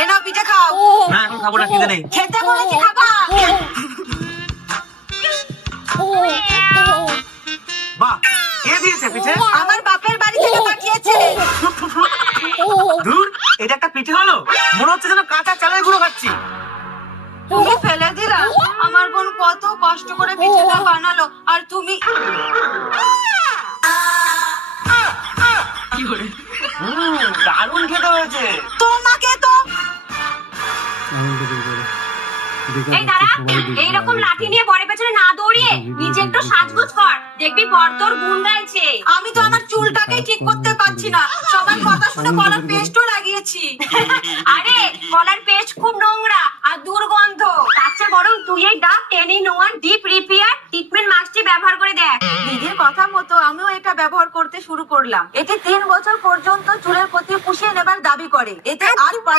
এ নাও পিঠে খাও। না এখন খাবো না, খিদে নেই। খেতে বলেছি খাবা। বাহ, কে দিয়েছে পিঠে? আমার বাপের বাড়ি থেকে পাঠিয়েছে। ধুর, এটা একটা পিঠে হলো? মনে হচ্ছে যেন কাঁচা চালের গুঁড়ো খাচ্ছি। তুমি ফেলে দিলা। আমার বোন কত কষ্ট করে পিঠেটা বানালো আর তুমি। দারুণ খেতে হয়েছে। তোমাকে তো এই দাঁড়া, এইরকম লাঠি নিয়ে বরের পেছনে না দৌড়িয়ে নিজে একটু সাজগোজ কর, দেখবি বর তোর গুণ গাইছে। আমি তো আমার চুলটাকেই ঠিক করতে পারছি না, সবার কথা শুনে কলার পেস্টও লাগিয়েছি। আরে কলার পেস্ট খুব নোংরা আর দুর্গন্ধ, তার চেয়ে বরং তুই এই ডাব 10-in-1 ডিপ রিপেয়ার ট্রিটমেন্ট মাস্কটি ব্যবহার করে দেখ। দিদির কথা মতো আমিও এটা ব্যবহার করতে শুরু করলাম। এটি 3 বছর পর্যন্ত চুলের ক্ষতি পুষিয়ে নেবার দাবি করে। এতে আর